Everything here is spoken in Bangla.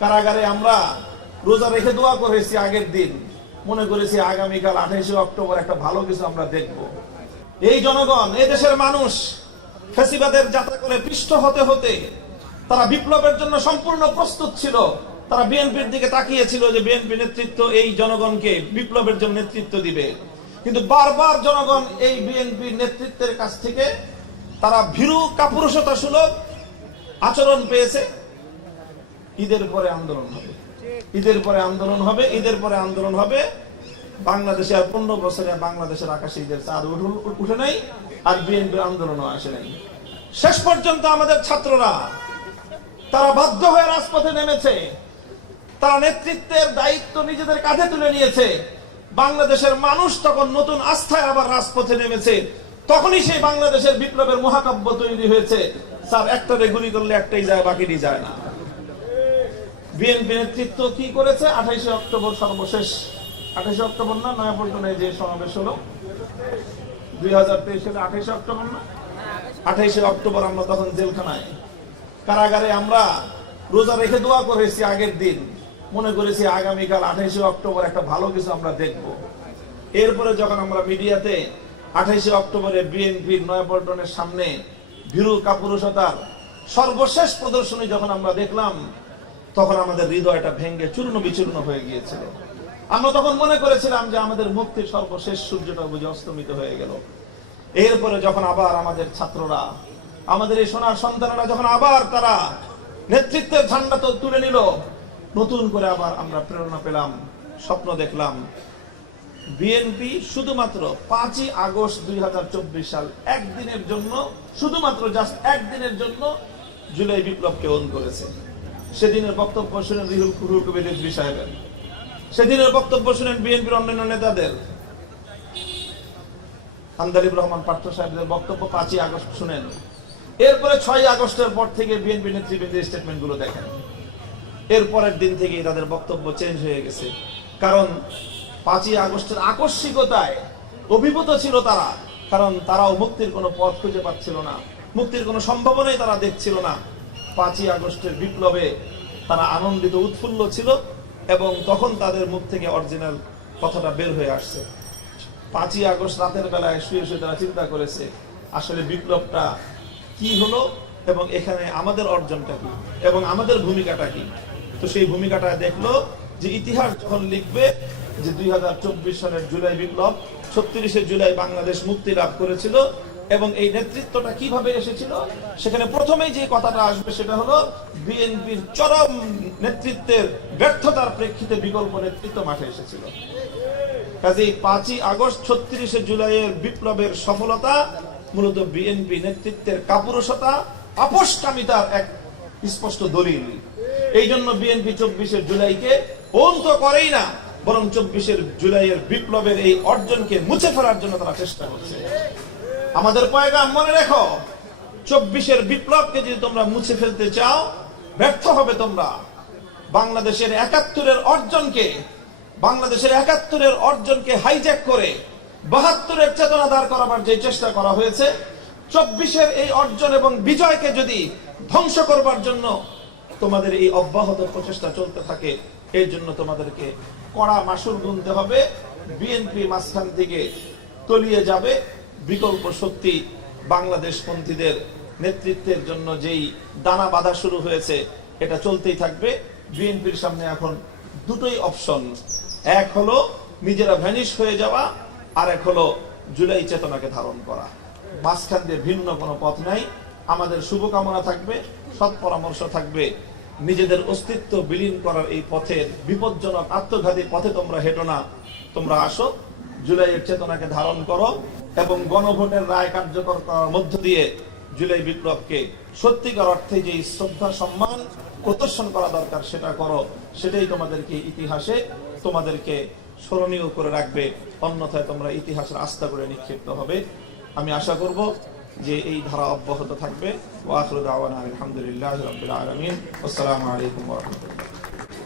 কারাগারে আমরা রোজা রেখে দোয়া করেছি আগের দিন, মনে করেছি আগামীকাল 28শে অক্টোবর একটা ভালো কিছু আমরা দেখব। এই জনগণ, এই দেশের মানুষ ফ্যাসিবাদের যাত্রা করে পৃষ্ঠ হতে হতে তারা বিপ্লবের জন্য সম্পূর্ণ প্রস্তুত ছিল। তারা বিএনপির দিকে তাকিয়েছিল যে বিএনপি নেতৃত্ব এই জনগণকে বিপ্লবের জন্য নেতৃত্ব দিবে, কিন্তু বারবার জনগণ এই বিএনপির নেতৃত্বের কাছ থেকে তারা ভীরু কাপুরুষতা সুলভ আচরণ পেয়েছে। ঈদের পরে আন্দোলন হবে, ঈদের পরে আন্দোলন হবে, ঈদের পরে আন্দোলন হবে। বাংলাদেশে আর 15 বছরে বাংলাদেশের আকাশে ঈদের চাঁদ উঠে নাই, আর বিএনপির আন্দোলনও আসে নাই। শেষ পর্যন্ত আমাদের ছাত্ররা তারা বাধ্য হয়ে রাজপথে নেমেছে, তারা নেতৃত্বের দায়িত্ব নিজেদের কাঁধে তুলে নিয়েছে। বাংলাদেশের মানুষ তখন নতুন আস্থায় আবার রাজপথে নেমেছে। তখনই সেই বাংলাদেশের বিপ্লবের মহাকাব্য তৈরি হয়েছে। স্যার, একটারে গুলি করলে একটাই যায়, বাকিটি যায় না। বিএনপি নেতৃত্ব কি করেছে? 28শে অক্টোবর সর্বশেষ, 28শে অক্টোবর না, নয়াপল্টনে যে সমাবেশ হলো 2023 সালে 28শে অক্টোবর না, 28শে অক্টোবর আমরা তখন জেলখানায় কারাগারে আমরা রোজা রেখে দোয়া করেছি আগের দিন, মনে করেছি আগামীকাল 28শে অক্টোবর একটা ভালো কিছু আমরা দেখব। এরপরে যখন আমরা মিডিয়াতে 28শে অক্টোবরে বিএনপির নয়াপল্টনের সামনে ভীরু কাপুরুষতার সর্বশেষ প্রদর্শনী যখন আমরা দেখলাম, তখন আমাদের হৃদয়টা ভেঙে চূর্ণ বিচূর্ণ হয়ে গিয়েছিল। আমরা তখন মনে করেছিলাম যে আমাদের মুক্তির সর্বশেষ সূর্যটা বুঝে অস্তমিত হয়ে গেল। এরপরে যখন আবার আমাদের ছাত্ররা, আমাদের এই সোনার সন্তানেরা যখন আবার তারা নেতৃত্বের ঝান্ডা তো তুলে নিল, নতুন করে আবার আমরা প্রেরণা পেলাম, স্বপ্ন দেখলাম। বিএনপি শুধুমাত্র 5ই আগস্ট 2024 সাল একদিনের জন্য, শুধুমাত্র জাস্ট একদিনের জন্য জুলাই বিপ্লবকে অন করেছে। সেদিনের বক্তব্য শুনেন রুহুল কবির রিজভী সাহেবের, সেদিনের বক্তব্য শুনেন বিএনপির অন্যান্য নেতাদের, আন্দালিব রহমান পাঠ্য সাহেবদের বক্তব্য 5ই আগস্ট শুনেন। এরপরে 6ই আগস্টের পর থেকে বিএনপি নেতৃবৃন্দের স্টেটমেন্ট গুলো দেখেন। এরপরের দিন থেকেই তাদের বক্তব্য চেঞ্জ হয়ে গেছে, কারণ 5ই আগস্টের আকস্মিকতায় অভিভূত ছিল তারা, কারণ তারাও মুক্তির কোনো পথ খুঁজে পাচ্ছিল না, মুক্তির কোনো সম্ভাবনাই তারা দেখছিল না। 5ই আগস্টের বিপ্লবে তারা আনন্দিত উৎফুল্ল ছিল, এবং তখন তাদের মুখ থেকে অরিজিনাল কথাটা বের হয়ে আসছে। 5ই আগস্ট রাতের বেলায় শুয়ে শুয়ে তারা চিন্তা করেছে আসলে বিপ্লবটা কি হলো, এবং এখানে আমাদের অর্জনটা কি, এবং আমাদের ভূমিকাটা কি। তো সেই ভূমিকাটা দেখলো যে ইতিহাস যখন লিখবে যে 2024 সালের জুলাই বিপ্লব, 36শে জুলাই বাংলাদেশ মুক্তি লাভ করেছিল, এবং এই নেতৃত্বটা কিভাবে এসেছিল, সেখানে প্রথমেই যে কথাটা আসবে সেটা হলো বিএনপির চরম নেতৃত্বের ব্যর্থতার প্রেক্ষিতে বিকল্প নেতৃত্ব মাঠে এসেছিল। কাজেই 5ই আগস্ট 36শে জুলাইয়ের বিপ্লবের সফলতা মূলত বিএনপি নেতৃত্বের কাপুরুষতা, আপোষকামিতার এক স্পষ্ট দলিল। এই জন্য বিএনপি 24শে জুলাইকে ওন তো করেই না, বরং 24শে জুলাইয়ের বিপ্লবের এই অর্জনকে মুছে ফেলার জন্য তারা চেষ্টা করছে। আমাদের পয়গাম মনে রেখো, 24শে বিপ্লবকে যদি তোমরা মুছে ফেলতে চাও, ব্যর্থ হবে তোমরা। বাংলাদেশের 71-এর অর্জনকে হাইজ্যাক করে 72-এর চেতনা দাঁড় করাবার যে চেষ্টা করা হয়েছে, 24শে এই অর্জন এবং বিজয়কে যদি ধ্বংস করবার জন্য তোমাদের এই অব্যাহত প্রচেষ্টা চলতে থাকে, এর জন্য তোমাদেরকে কড়া মাসুল গুনতে হবে। বিএনপি মাঝখান থেকে তলিয়ে যাবে। বিকল্প শক্তি বাংলাদেশপন্থীদের নেতৃত্বের জন্য যেই দানা বাঁধা শুরু হয়েছে, এটা চলতেই থাকবে। বিএনপির সামনে এখন দুটোই অপশন, এক হলো নিজেরা ভ্যানিশ হয়ে যাওয়া, আর এক হলো জুলাই চেতনাকে ধারণ করা। মাঝখান দিয়ে ভিন্ন কোনো পথ নাই। আমাদের শুভকামনা থাকবে, সৎ পরামর্শ থাকবে, নিজেদের অস্তিত্ব বিলীন করার এই পথের বিপজ্জনক আত্মঘাতী পথে তোমরা হেঁটো না, তোমরা আসো, জুলাইয়ের চেতনাকে ধারণ করো, এবং গণভোটের রায় কার্যকর করার মধ্য দিয়ে জুলাই বিপ্লবকে সত্যিকার অর্থে যে শ্রদ্ধা সম্মান প্রদর্শন করা দরকার সেটা করো। সেটাই তোমাদেরকে ইতিহাসে তোমাদেরকে স্মরণীয় করে রাখবে, অন্যথায় তোমরা ইতিহাসের আস্থা করে নিক্ষিপ্ত হবে। আমি আশা করব যে এই ধারা অব্যাহত থাকবে। ওয়া আখিরু দাওয়ানা আলহামদুলিল্লাহি রাব্বিল আলামিন। আসসালামু আলাইকুম ওয়া রাহমাতুল্লাহ।